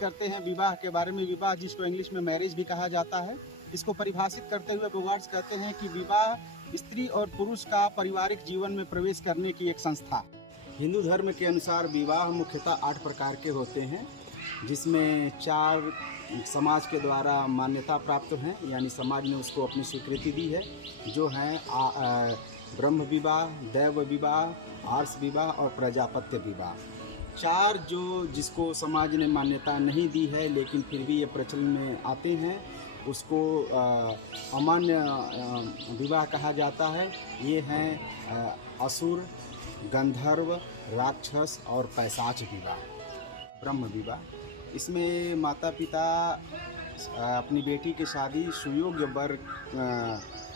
करते हैं विवाह के बारे में। विवाह जिसको इंग्लिश में मैरिज भी कहा जाता है, इसको परिभाषित करते हुए बोगार्ट्स कहते हैं कि विवाह स्त्री और पुरुष का पारिवारिक जीवन में प्रवेश करने की एक संस्था। हिंदू धर्म के अनुसार विवाह मुख्यतः 8 प्रकार के होते हैं, जिसमें 4 समाज के द्वारा मान्यता प्राप्त हैं, यानी समाज ने उसको अपनी स्वीकृति दी है, जो हैं ब्रह्म विवाह, दैव विवाह, आर्ष विवाह और प्रजापत्य विवाह। 4 जो जिसको समाज ने मान्यता नहीं दी है लेकिन फिर भी ये प्रचलन में आते हैं, उसको अमान्य विवाह कहा जाता है। ये हैं असुर, गंधर्व, राक्षस और पैशाच विवाह। ब्रह्म विवाह, इसमें माता पिता अपनी बेटी की शादी सुयोग्य वर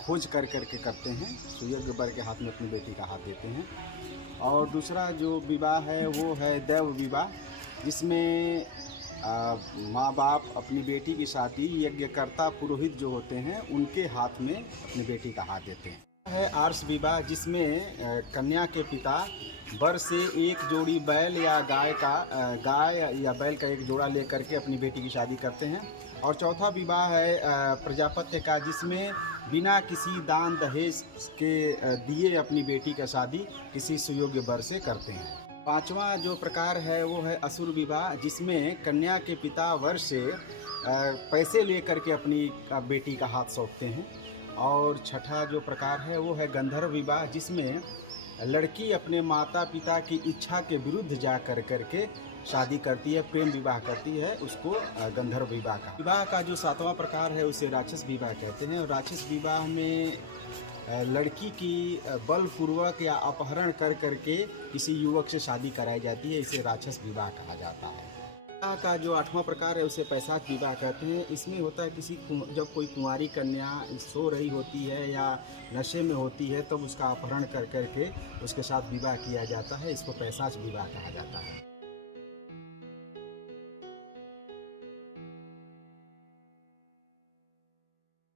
खोज कर के करते हैं, सुयोग्य वर के हाथ में अपनी बेटी का हाथ देते हैं। और दूसरा जो विवाह है वो है दैव विवाह, जिसमें माँ बाप अपनी बेटी की शादी यज्ञकर्ता पुरोहित जो होते हैं उनके हाथ में अपनी बेटी का हाथ देते हैं। है आर्ष विवाह, जिसमें कन्या के पिता वर से एक जोड़ी बैल या गाय या बैल का एक जोड़ा लेकर के अपनी बेटी की शादी करते हैं। और चौथा विवाह है प्रजापत्य का, जिसमें बिना किसी दान दहेज के दिए अपनी बेटी का शादी किसी सुयोग्य वर से करते हैं। 5वां जो प्रकार है वो है असुर विवाह, जिसमें कन्या के पिता वर से पैसे लेकर के अपनी बेटी का हाथ सौंपते हैं। और 6ठा जो प्रकार है वो है गंधर्व विवाह, जिसमें लड़की अपने माता पिता की इच्छा के विरुद्ध जा करके शादी करती है, प्रेम विवाह करती है, उसको गंधर्व विवाह का। विवाह का जो 7वां प्रकार है उसे राक्षस विवाह कहते हैं। और राक्षस विवाह में लड़की की बलपूर्वक या अपहरण करके किसी युवक से शादी कराई जाती है, इसे राक्षस विवाह कहा जाता है। विवाह का जो 8वां प्रकार है उसे पैशाच विवाह कहते हैं। इसमें होता है जब कोई कुंवारी कन्या सो रही होती है या नशे में होती है तब उसका अपहरण करके उसके साथ विवाह किया जाता है, इसको पैशाच विवाह कहा जाता है।